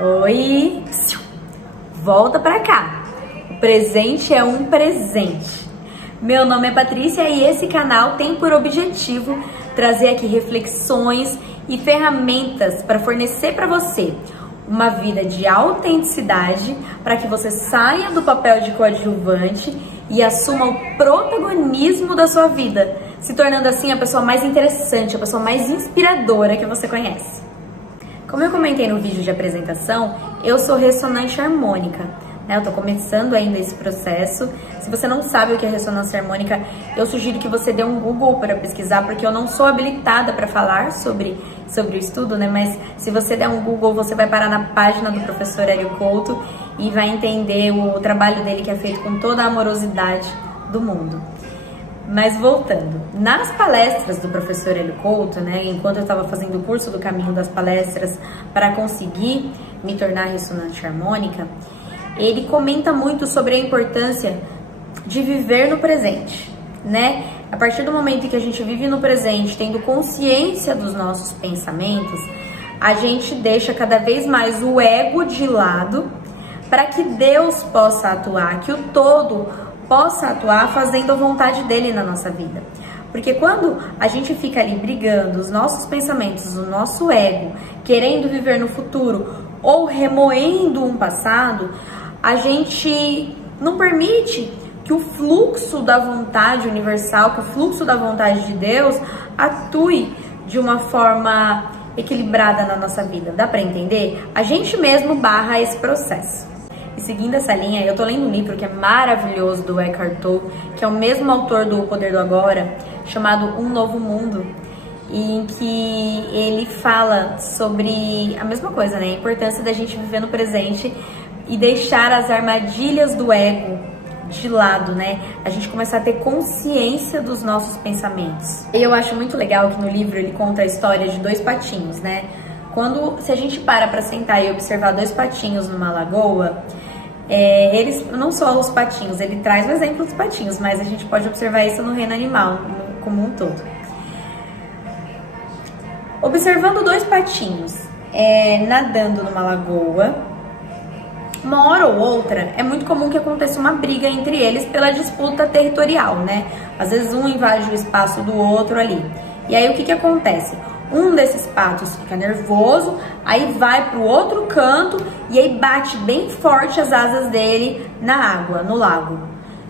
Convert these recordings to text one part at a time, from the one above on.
Oi, volta pra cá. O presente é um presente. Meu nome é Patrícia e esse canal tem por objetivo trazer aqui reflexões e ferramentas para fornecer para você uma vida de autenticidade, para que você saia do papel de coadjuvante e assuma o protagonismo da sua vida, se tornando assim a pessoa mais interessante, a pessoa mais inspiradora que você conhece. Como eu comentei no vídeo de apresentação, eu sou ressonante harmônica, né? Eu tô começando ainda esse processo. Se você não sabe o que é ressonância harmônica, eu sugiro que você dê um Google para pesquisar, porque eu não sou habilitada para falar sobre o estudo, né? Mas se você der um Google, você vai parar na página do professor Hélio Couto e vai entender o trabalho dele, que é feito com toda a amorosidade do mundo. Mas voltando, nas palestras do professor Hélio Couto, né, enquanto eu estava fazendo o curso do caminho das palestras para conseguir me tornar ressonante harmônica, ele comenta muito sobre a importância de viver no presente, né? A partir do momento que a gente vive no presente, tendo consciência dos nossos pensamentos, a gente deixa cada vez mais o ego de lado para que Deus possa atuar, que o todo possa atuar fazendo a vontade dele na nossa vida. Porque quando a gente fica ali brigando, os nossos pensamentos, o nosso ego, querendo viver no futuro ou remoendo um passado, a gente não permite que o fluxo da vontade universal, que o fluxo da vontade de Deus atue de uma forma equilibrada na nossa vida. Dá para entender? A gente mesmo barra esse processo. E seguindo essa linha, eu tô lendo um livro que é maravilhoso do Eckhart Tolle, que é o mesmo autor do O Poder do Agora, chamado Um Novo Mundo, em que ele fala sobre a mesma coisa, né? A importância da gente viver no presente e deixar as armadilhas do ego de lado, né? A gente começar a ter consciência dos nossos pensamentos. E eu acho muito legal que no livro ele conta a história de dois patinhos, né? Se a gente para sentar e observar dois patinhos numa lagoa, eles não só os patinhos, ele traz o exemplo dos patinhos, mas a gente pode observar isso no reino animal, como um todo. Observando dois patinhos nadando numa lagoa, uma hora ou outra, é muito comum que aconteça uma briga entre eles pela disputa territorial, né? Às vezes um invade o espaço do outro ali. E aí o que acontece? Um desses patos fica nervoso, aí vai pro outro canto e aí bate bem forte as asas dele na água, no lago.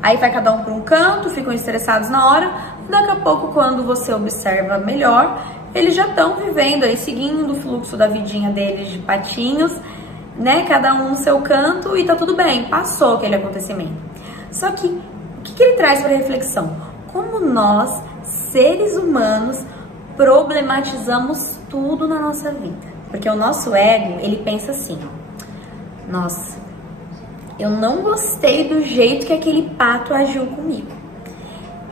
Aí vai cada um para um canto, ficam estressados na hora. Daqui a pouco, quando você observa melhor, eles já estão vivendo aí, seguindo o fluxo da vidinha deles de patinhos, né? Cada um no seu canto e tá tudo bem, passou aquele acontecimento. Só que o que ele traz para reflexão? Como nós, seres humanos, problematizamos tudo na nossa vida. Porque o nosso ego, ele pensa assim, ó: nossa, eu não gostei do jeito que aquele pato agiu comigo.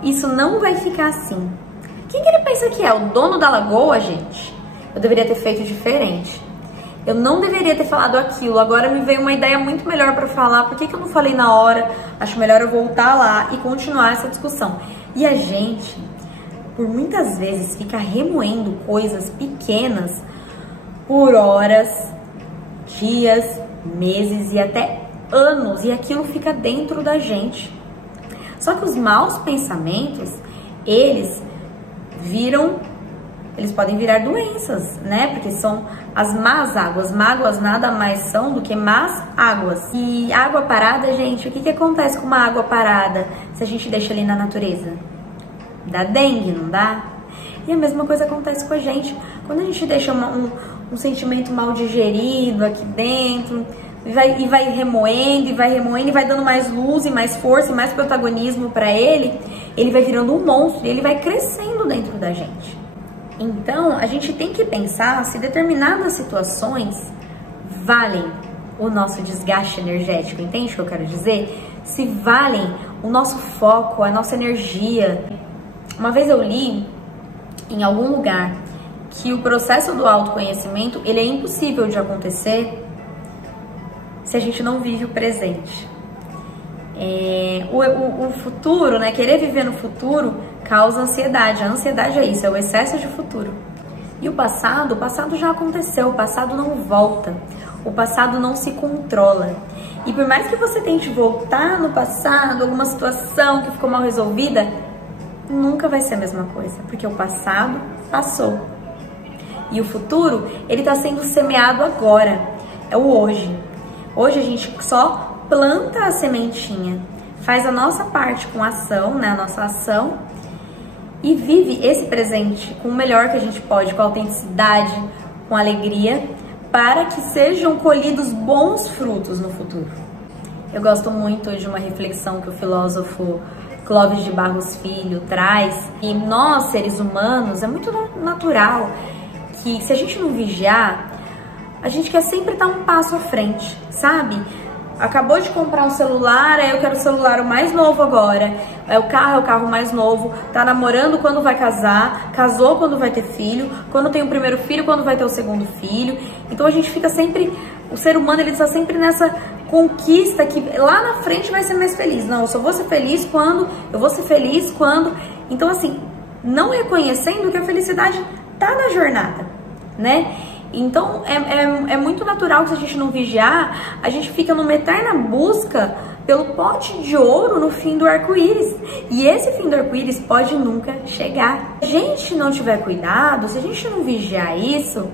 Isso não vai ficar assim. Quem que ele pensa que é? O dono da lagoa, gente? Eu deveria ter feito diferente. Eu não deveria ter falado aquilo. Agora me veio uma ideia muito melhor para falar. Por que eu não falei na hora? Acho melhor eu voltar lá e continuar essa discussão. E a gente, por muitas vezes, fica remoendo coisas pequenas por horas, dias, meses e até anos. E aquilo fica dentro da gente. Só que os maus pensamentos, eles podem virar doenças, né? Porque são as más águas. Mágoas nada mais são do que más águas. E água parada, gente, o que acontece com uma água parada se a gente deixa ali na natureza? Dá dengue, não dá? E a mesma coisa acontece com a gente. Quando a gente deixa um sentimento mal digerido aqui dentro, e vai remoendo, e vai dando mais luz e mais força e mais protagonismo para ele vai virando um monstro e ele vai crescendo dentro da gente. Então, a gente tem que pensar se determinadas situações valem o nosso desgaste energético, entende o que eu quero dizer? Se valem o nosso foco, a nossa energia. Uma vez eu li em algum lugar que o processo do autoconhecimento, ele é impossível de acontecer se a gente não vive o presente. O futuro, né, querer viver no futuro causa ansiedade. A ansiedade é isso, é o excesso de futuro. E o passado já aconteceu, o passado não volta. o passado não se controla. E por mais que você tente voltar no passado, alguma situação que ficou mal resolvida, nunca vai ser a mesma coisa, porque o passado passou. E o futuro, ele está sendo semeado agora, é o hoje. Hoje a gente só planta a sementinha, faz a nossa parte com ação, né, a nossa ação, e vive esse presente com o melhor que a gente pode, com autenticidade, com alegria, para que sejam colhidos bons frutos no futuro. Eu gosto muito de uma reflexão que o filósofo Clóvis de Barros Filho traz, e nós, seres humanos, é muito natural que se a gente não vigiar, a gente quer sempre estar um passo à frente, sabe? Acabou de comprar um celular, aí eu quero o celular o mais novo agora, é o carro mais novo, tá namorando quando vai casar, casou quando vai ter filho, quando tem o primeiro filho, quando vai ter o segundo filho. Então a gente fica sempre, o ser humano ele está sempre nessa conquista que lá na frente vai ser mais feliz. Não, eu só vou ser feliz quando, eu vou ser feliz quando. Então assim, não reconhecendo que a felicidade tá na jornada, né? Então é muito natural que se a gente não vigiar, a gente fica numa eterna busca pelo pote de ouro no fim do arco-íris. E esse fim do arco-íris pode nunca chegar. Se a gente não tiver cuidado, se a gente não vigiar isso,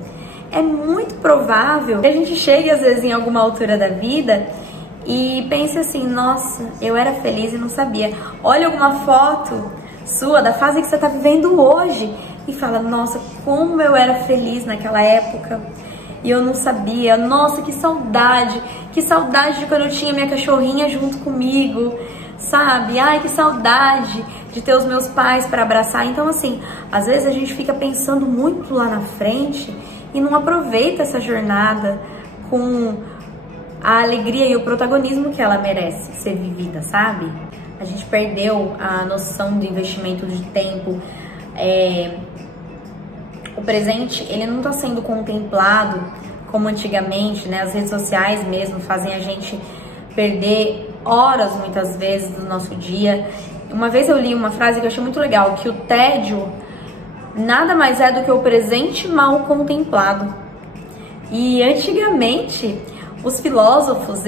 é muito provável que a gente chegue às vezes em alguma altura da vida e pense assim, nossa, eu era feliz e não sabia. Olha alguma foto sua da fase que você está vivendo hoje e fala, nossa, como eu era feliz naquela época e eu não sabia. Nossa, que saudade de quando eu tinha minha cachorrinha junto comigo, sabe? Ai, que saudade de ter os meus pais para abraçar. Então assim, às vezes a gente fica pensando muito lá na frente e não aproveita essa jornada com a alegria e o protagonismo que ela merece ser vivida, sabe? A gente perdeu a noção do investimento de tempo. O presente, ele não está sendo contemplado como antigamente, né? As redes sociais mesmo fazem a gente perder horas, muitas vezes, do nosso dia. Uma vez eu li uma frase que eu achei muito legal, que o tédio nada mais é do que o presente mal contemplado. E antigamente, os filósofos,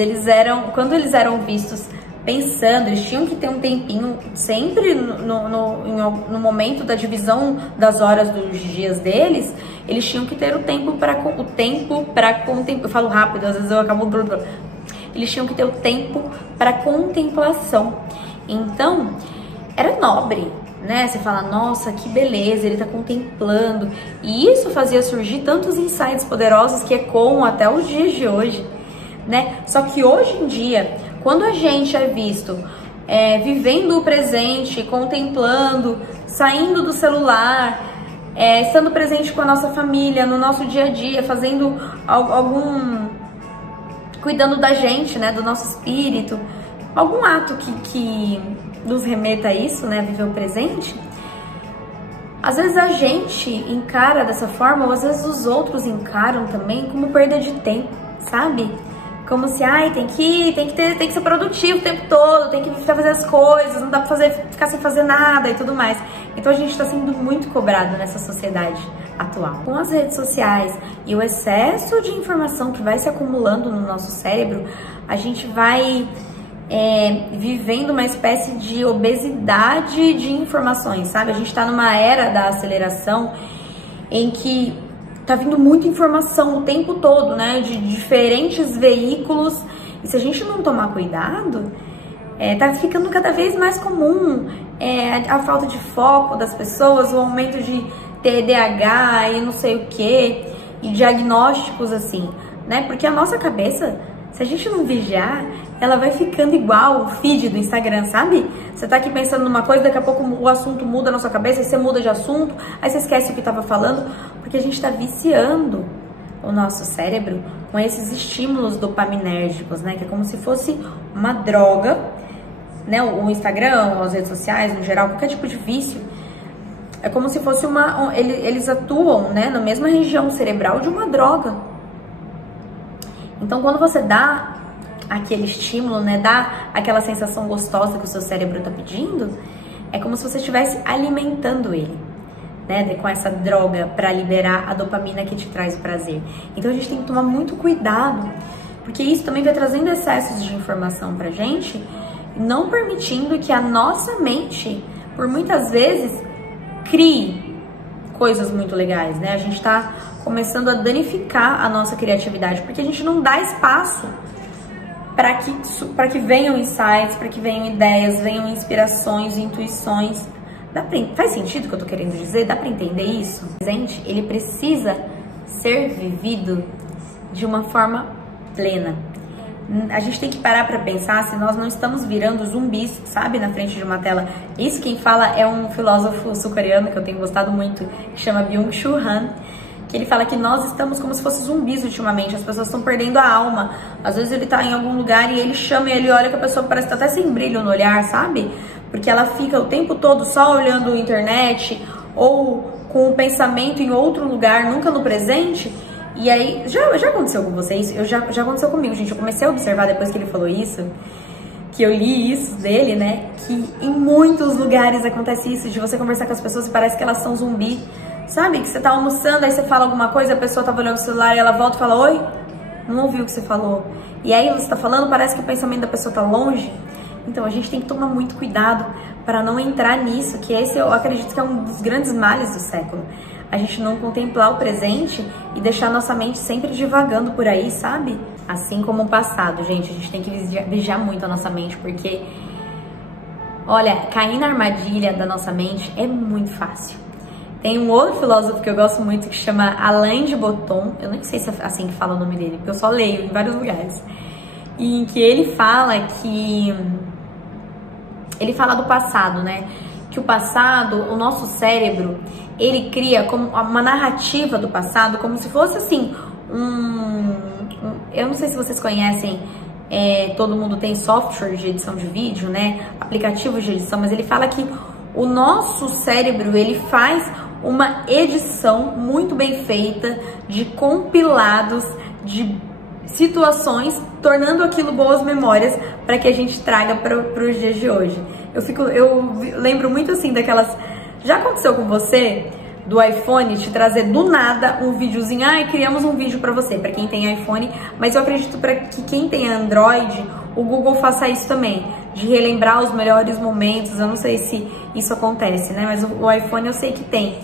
quando eles eram vistos pensando, eles tinham que ter um tempinho sempre no momento da divisão das horas dos dias deles, eles tinham que ter o tempo para contemplar. Eu falo rápido, às vezes eu acabo. Eles tinham que ter o tempo para contemplação. Então, era nobre, né? Você fala, nossa, que beleza, ele tá contemplando. E isso fazia surgir tantos insights poderosos que ecoam até os dias de hoje, né? Só que hoje em dia, quando a gente é visto vivendo o presente, contemplando, saindo do celular, estando presente com a nossa família, no nosso dia a dia, fazendo cuidando da gente, né, do nosso espírito, algum ato que nos remeta a isso, né, a viver o presente, às vezes a gente encara dessa forma, ou às vezes os outros encaram também como perda de tempo, sabe? Como se, tem que ser produtivo o tempo todo, tem que fazer as coisas, não dá pra ficar sem fazer nada e tudo mais. Então a gente tá sendo muito cobrado nessa sociedade atual. Com as redes sociais e o excesso de informação que vai se acumulando no nosso cérebro, a gente vai vivendo uma espécie de obesidade de informações, sabe? A gente tá numa era da aceleração em que tá vindo muita informação o tempo todo, né, de diferentes veículos, e se a gente não tomar cuidado, tá ficando cada vez mais comum a falta de foco das pessoas, o aumento de TDAH e não sei o que, e diagnósticos assim, né, porque a nossa cabeça, se a gente não vigiar, ela vai ficando igual o feed do Instagram, sabe? Você tá aqui pensando numa coisa, daqui a pouco o assunto muda na sua cabeça, aí você muda de assunto, aí você esquece o que tava falando, porque a gente tá viciando o nosso cérebro com esses estímulos dopaminérgicos, né? Que é como se fosse uma droga, né? O Instagram, as redes sociais, no geral, qualquer tipo de vício, é como se fosse eles atuam, né, na mesma região cerebral de uma droga. Então, quando você dá aquele estímulo, né, dá aquela sensação gostosa que o seu cérebro tá pedindo, é como se você estivesse alimentando ele, né, com essa droga para liberar a dopamina que te traz o prazer. Então a gente tem que tomar muito cuidado, porque isso também vai trazendo excessos de informação pra gente, não permitindo que a nossa mente, por muitas vezes, crie coisas muito legais, né? A gente tá começando a danificar a nossa criatividade, porque a gente não dá espaço para que venham insights, para que venham ideias, venham inspirações, intuições. Faz sentido o que eu tô querendo dizer? Dá pra entender isso? O presente, ele precisa ser vivido de uma forma plena. A gente tem que parar pra pensar se nós não estamos virando zumbis, sabe, na frente de uma tela. Isso quem fala é um filósofo sul-coreano que eu tenho gostado muito, que chama Byung-Chul Han, que ele fala que nós estamos como se fossem zumbis ultimamente, as pessoas estão perdendo a alma. Às vezes ele tá em algum lugar e ele chama e ele olha que a pessoa parece que tá até sem brilho no olhar, sabe? Porque ela fica o tempo todo só olhando a internet ou com o pensamento em outro lugar, nunca no presente. E aí, já aconteceu com vocês? Já aconteceu comigo, gente. Eu comecei a observar depois que ele falou isso, que eu li isso dele, né? Que em muitos lugares acontece isso, de você conversar com as pessoas e parece que elas são zumbi. Sabe? Que você tá almoçando, aí você fala alguma coisa, a pessoa tá olhando o celular e ela volta e fala: oi, não ouviu o que você falou. E aí você tá falando, parece que o pensamento da pessoa tá longe. Então a gente tem que tomar muito cuidado para não entrar nisso, que esse eu acredito que é um dos grandes males do século. A gente não contemplar o presente e deixar nossa mente sempre divagando por aí, sabe? Assim como o passado, gente, a gente tem que vigiar muito a nossa mente, porque, olha, cair na armadilha da nossa mente é muito fácil. Tem um outro filósofo que eu gosto muito que chama Alain de Botton, eu nem sei se é assim que fala o nome dele, porque eu só leio em vários lugares, em que ele fala do passado, né? Que o passado, o nosso cérebro, ele cria como uma narrativa do passado, como se fosse assim, eu não sei se vocês conhecem, todo mundo tem software de edição de vídeo, né? Aplicativos de edição, mas ele fala que o nosso cérebro, ele faz uma edição muito bem feita de compilados de situações, tornando aquilo boas memórias para que a gente traga para os dias de hoje. Eu lembro muito assim daquelas... Já aconteceu com você do iPhone te trazer do nada um videozinho? Criamos um vídeo para você, para quem tem iPhone, mas eu acredito para que quem tem Android, o Google faça isso também, de relembrar os melhores momentos. Eu não sei se isso acontece, né? Mas o iPhone eu sei que tem,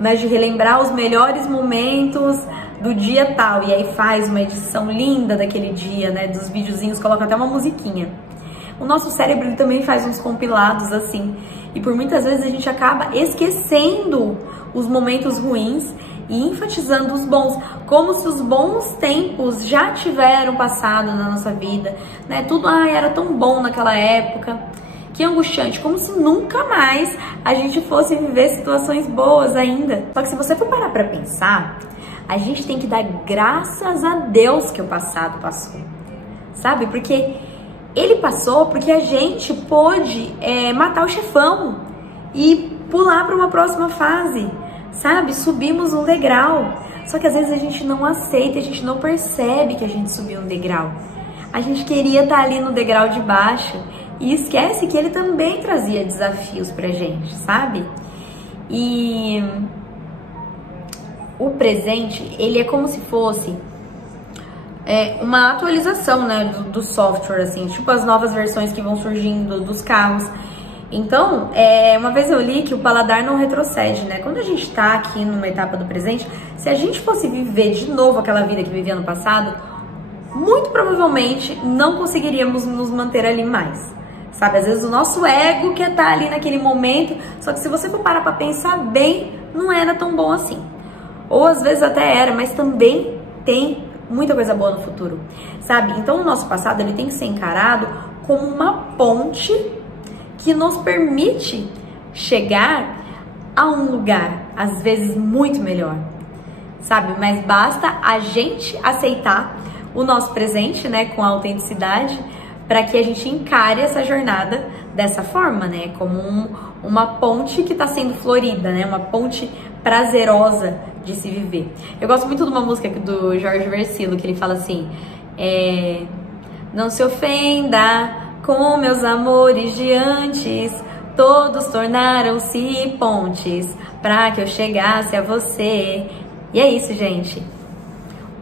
mas de relembrar os melhores momentos do dia tal, e aí faz uma edição linda daquele dia, né? Dos videozinhos, coloca até uma musiquinha. O nosso cérebro ele também faz uns compilados assim, e por muitas vezes a gente acaba esquecendo os momentos ruins e enfatizando os bons, como se os bons tempos já tiveram passado na nossa vida, né? Tudo era tão bom naquela época. Que angustiante, como se nunca mais a gente fosse viver situações boas ainda. Só que se você for parar pra pensar, a gente tem que dar graças a Deus que o passado passou, sabe? Porque ele passou porque a gente pôde matar o chefão e pular para uma próxima fase, sabe? Subimos um degrau. Só que às vezes a gente não aceita, a gente não percebe que a gente subiu um degrau. A gente queria estar ali no degrau de baixo e esquece que ele também trazia desafios pra gente, sabe? E o presente, ele é como se fosse uma atualização, né, do software, assim, tipo as novas versões que vão surgindo dos carros. Então, uma vez eu li que o paladar não retrocede, né? Quando a gente tá aqui numa etapa do presente, se a gente fosse viver de novo aquela vida que vivia no passado, muito provavelmente não conseguiríamos nos manter ali mais, sabe? Às vezes o nosso ego quer estar ali naquele momento, só que se você for parar pra pensar bem, não era tão bom assim. Ou às vezes até era, mas também tem muita coisa boa no futuro, sabe? Então o nosso passado, ele tem que ser encarado como uma ponte que nos permite chegar a um lugar, às vezes muito melhor, sabe? Mas basta a gente aceitar o nosso presente, né, com autenticidade, para que a gente encare essa jornada dessa forma, né, como uma ponte que está sendo florida, né, uma ponte prazerosa de se viver. Eu gosto muito de uma música do Jorge Versilo, que ele fala assim, não se ofenda com meus amores de antes, todos tornaram-se pontes pra que eu chegasse a você. E é isso, gente.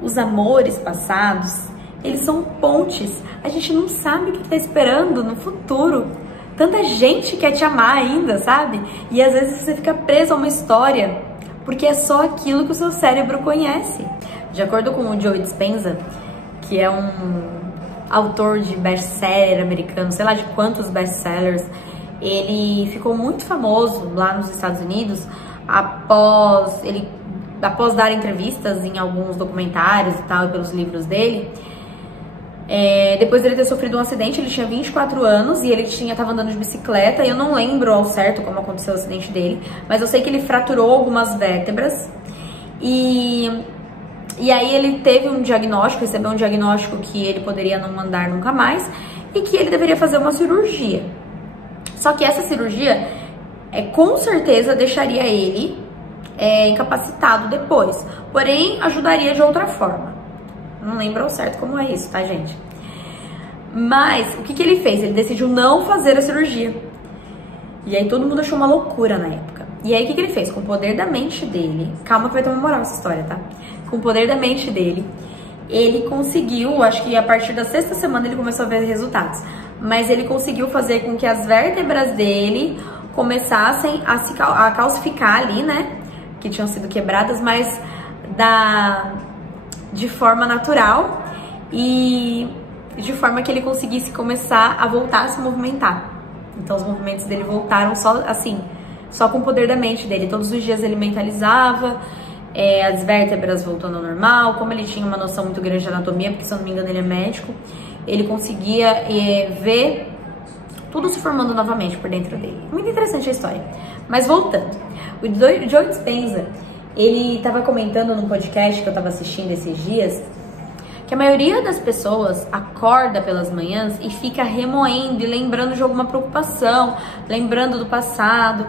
Os amores passados, eles são pontes. A gente não sabe o que tá esperando no futuro. Tanta gente quer te amar ainda, sabe? E às vezes você fica preso a uma história porque é só aquilo que o seu cérebro conhece. De acordo com o Joe Dispenza, que é um autor de best-seller americano, sei lá de quantos best-sellers, ele ficou muito famoso lá nos Estados Unidos após dar entrevistas em alguns documentários e tal, e pelos livros dele. Depois dele ter sofrido um acidente, ele tinha 24 anos e ele estava andando de bicicleta, e eu não lembro ao certo como aconteceu o acidente dele, mas eu sei que ele fraturou algumas vértebras e aí ele teve um diagnóstico, recebeu um diagnóstico que ele poderia não andar nunca mais e que ele deveria fazer uma cirurgia. Só que essa cirurgia com certeza deixaria ele incapacitado depois, porém ajudaria de outra forma. Não lembro ao certo como é isso, tá, gente? Mas, o que ele fez? Ele decidiu não fazer a cirurgia. E aí todo mundo achou uma loucura na época. E aí o que ele fez? Com o poder da mente dele... Calma que vai ter uma moral essa história, tá? Com o poder da mente dele, ele conseguiu... Acho que a partir da 6ª semana ele começou a ver resultados. Mas ele conseguiu fazer com que as vértebras dele começassem a calcificar ali, né? Que tinham sido quebradas, mas de forma natural e de forma que ele conseguisse começar a voltar a se movimentar. Então os movimentos dele voltaram só com o poder da mente dele. Todos os dias ele mentalizava, as vértebras voltando ao normal. Como ele tinha uma noção muito grande de anatomia, porque se eu não me engano ele é médico, ele conseguia ver tudo se formando novamente por dentro dele. Muito interessante a história. Mas voltando, o Joe Dispenza, ele estava comentando num podcast que eu estava assistindo esses dias que a maioria das pessoas acorda pelas manhãs e fica remoendo e lembrando de alguma preocupação, lembrando do passado,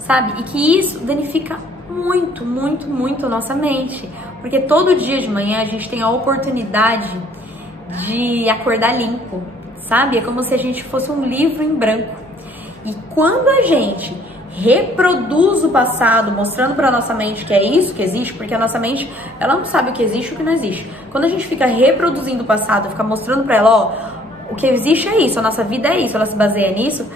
sabe? E que isso danifica muito, muito, muito a nossa mente. Porque todo dia de manhã a gente tem a oportunidade de acordar limpo, sabe? É como se a gente fosse um livro em branco. E quando a gente reproduz o passado, mostrando para nossa mente que é isso que existe, porque a nossa mente, ela não sabe o que existe e o que não existe. Quando a gente fica reproduzindo o passado, fica mostrando para ela, ó, o que existe é isso, a nossa vida é isso, ela se baseia nisso,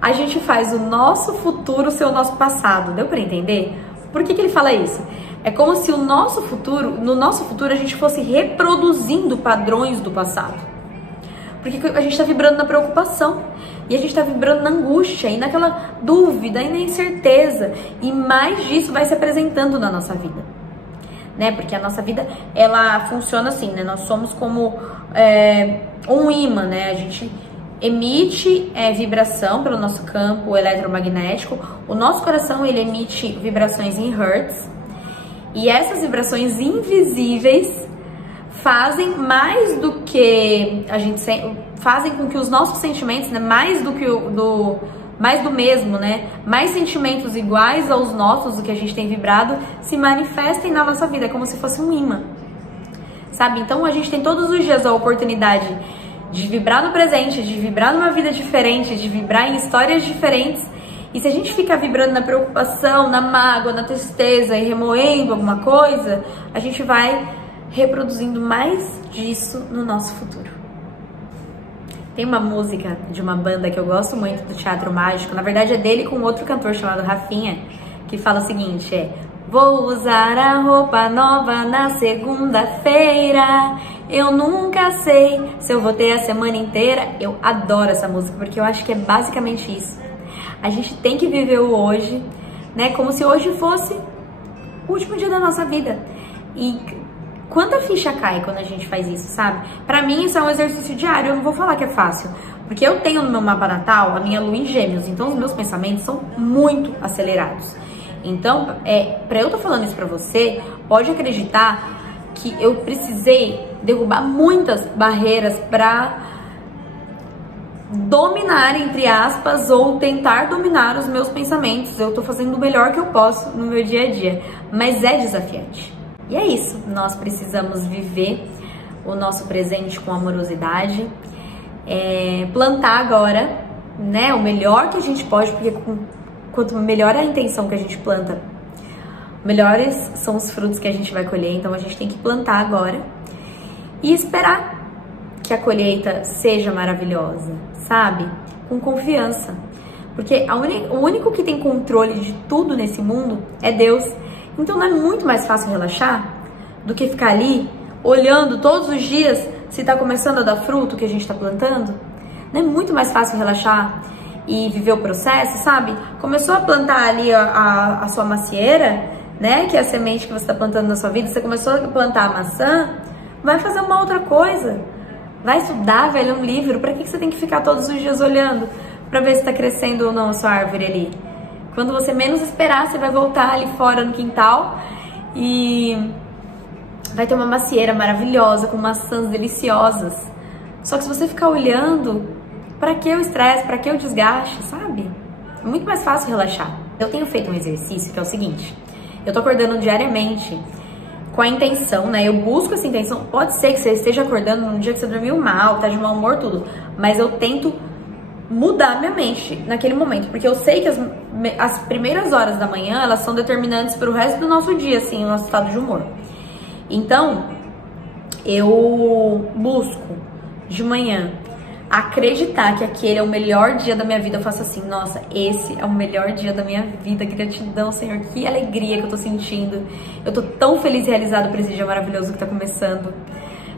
a gente faz o nosso futuro ser o nosso passado. Deu para entender? Por que ele fala isso? É como se no nosso futuro a gente fosse reproduzindo padrões do passado. Porque a gente está vibrando na preocupação. E a gente está vibrando na angústia e naquela dúvida e na incerteza. E mais disso vai se apresentando na nossa vida. Né? Porque a nossa vida, ela funciona assim, né? Nós somos como um imã, né? A gente emite vibração pelo nosso campo eletromagnético. O nosso coração, ele emite vibrações em hertz. E essas vibrações invisíveis fazem mais do que a gente fazem com que os nossos sentimentos, né, mais do mesmo, né, mais sentimentos iguais aos nossos, do que a gente tem vibrado, se manifestem na nossa vida, como se fosse um imã, sabe? Então a gente tem todos os dias a oportunidade de vibrar no presente, de vibrar numa vida diferente, de vibrar em histórias diferentes. E se a gente fica vibrando na preocupação, na mágoa, na tristeza e remoendo alguma coisa, a gente vai reproduzindo mais disso no nosso futuro. Tem uma música de uma banda que eu gosto muito do Teatro Mágico, na verdade é dele com outro cantor chamado Rafinha, que fala o seguinte, vou usar a roupa nova na segunda-feira, eu nunca sei se eu vou ter a semana inteira. Eu adoro essa música, porque eu acho que é basicamente isso. A gente tem que viver o hoje, né, como se hoje fosse o último dia da nossa vida. E quanta ficha cai quando a gente faz isso, sabe? Pra mim isso é um exercício diário, eu não vou falar que é fácil. Porque eu tenho no meu mapa natal a minha lua em Gêmeos, então os meus pensamentos são muito acelerados. Então, pra eu estar falando isso pra você, pode acreditar que eu precisei derrubar muitas barreiras pra dominar, entre aspas, ou tentar dominar os meus pensamentos. Eu tô fazendo o melhor que eu posso no meu dia a dia, mas é desafiante. E é isso, nós precisamos viver o nosso presente com amorosidade, plantar agora, né, o melhor que a gente pode, porque quanto melhor a intenção que a gente planta, melhores são os frutos que a gente vai colher, então a gente tem que plantar agora e esperar que a colheita seja maravilhosa, sabe? Com confiança. Porque o único que tem controle de tudo nesse mundo é Deus. Então não é muito mais fácil relaxar do que ficar ali olhando todos os dias se está começando a dar fruto o que a gente está plantando? Não é muito mais fácil relaxar e viver o processo, sabe? Começou a plantar ali a sua macieira, né? Que é a semente que você está plantando na sua vida. Você começou a plantar a maçã, vai fazer uma outra coisa. Vai estudar, vai ler um livro. Pra que você tem que ficar todos os dias olhando pra ver se tá crescendo ou não a sua árvore ali? Quando você menos esperar, você vai voltar ali fora no quintal e vai ter uma macieira maravilhosa com maçãs deliciosas. Só que se você ficar olhando, pra que o estresse, pra que o desgaste, sabe? É muito mais fácil relaxar. Eu tenho feito um exercício que é o seguinte: eu tô acordando diariamente com a intenção, né? Eu busco essa intenção. Pode ser que você esteja acordando num dia que você dormiu mal, tá de mau humor, tudo. Mas eu tento mudar minha mente naquele momento. Porque eu sei que as primeiras horas da manhã, elas são determinantes para o resto do nosso dia, assim, o nosso estado de humor. Então, eu busco de manhã acreditar que aquele é o melhor dia da minha vida. Eu faço assim: nossa, esse é o melhor dia da minha vida, gratidão, Senhor, que alegria que eu tô sentindo, eu tô tão feliz e realizada por esse dia maravilhoso que tá começando.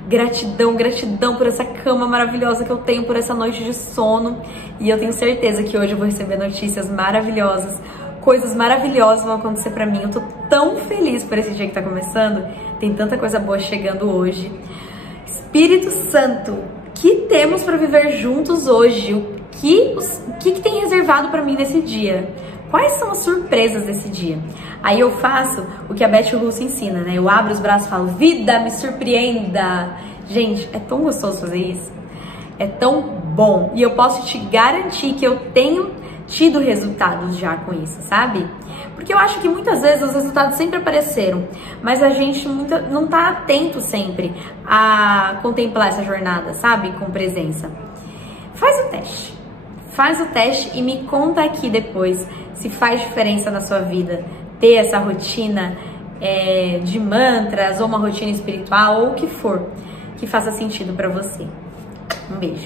Gratidão, gratidão por essa cama maravilhosa que eu tenho, por essa noite de sono. E eu tenho certeza que hoje eu vou receber notícias maravilhosas, coisas maravilhosas vão acontecer pra mim. Eu tô tão feliz por esse dia que tá começando, tem tanta coisa boa chegando hoje. Espírito Santo, o que temos para viver juntos hoje? O que tem reservado para mim nesse dia? Quais são as surpresas desse dia? Aí eu faço o que a Beth Russo ensina, né? Eu abro os braços e falo: vida, me surpreenda. Gente, é tão gostoso fazer isso. É tão bom. E eu posso te garantir que eu tenho tido resultados já com isso, sabe? Porque eu acho que muitas vezes os resultados sempre apareceram, mas a gente não tá atento sempre a contemplar essa jornada, sabe? Com presença. Faz o teste. Faz o teste e me conta aqui depois se faz diferença na sua vida ter essa rotina de mantras ou uma rotina espiritual ou o que for que faça sentido pra você. Um beijo.